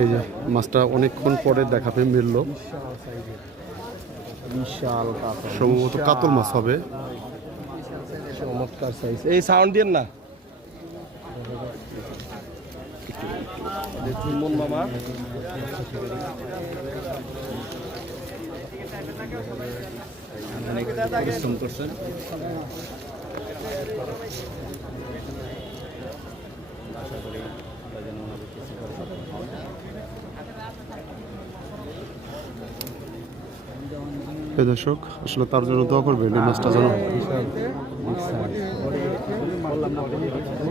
এই যে মাছটা অনেকক্ষণ পরে দেখাবে মিলল, বিশাল কাতল, সম্ভবত কাতল মাছ হবে। চমৎকার সাইজ। এই সাউন্ড দেন না চুম্বন মামা। পরিশ্রম করছেন। এই দর্শক আসলে তার জন্য দোয়া করবেন, এই মাছটা যেন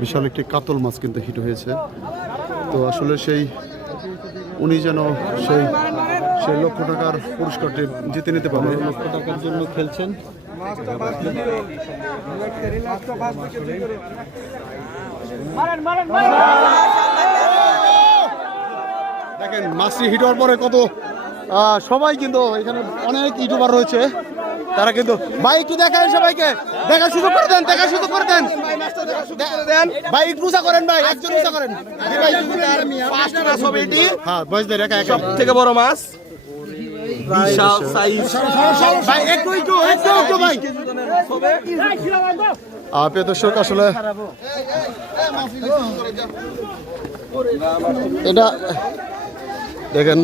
বিশাল একটি কাতল মাছ কিন্তু হিট হয়েছে। তো আসলে উনি যেন সেই লক্ষ টাকার পুরস্কারটি জিতে নিতে পারবে। লক্ষ টাকার জন্য খেলছেন। দেখেন মাছটি হিট হওয়ার পরে কত সবাই কিন্তু এখানে অনেক ইউটিউবার রয়েছে, তারা কিন্তু ভাই একটু দেখান, সবাইকে দেখা শুরু করে দেন, দেখা শুরু করে দেন ভাই, একটু উঁচা করেন ভাই, একজন উঁচা করেন ভাই। ফার্স্ট মাছ হবে এটি, হ্যাঁ বয়স ধরে রাখা সব থেকে বড় মাছ, বিশাল সাইজ ভাই। একটু ভাই। প্রিয় দর্শক আসলে এটা দেখেন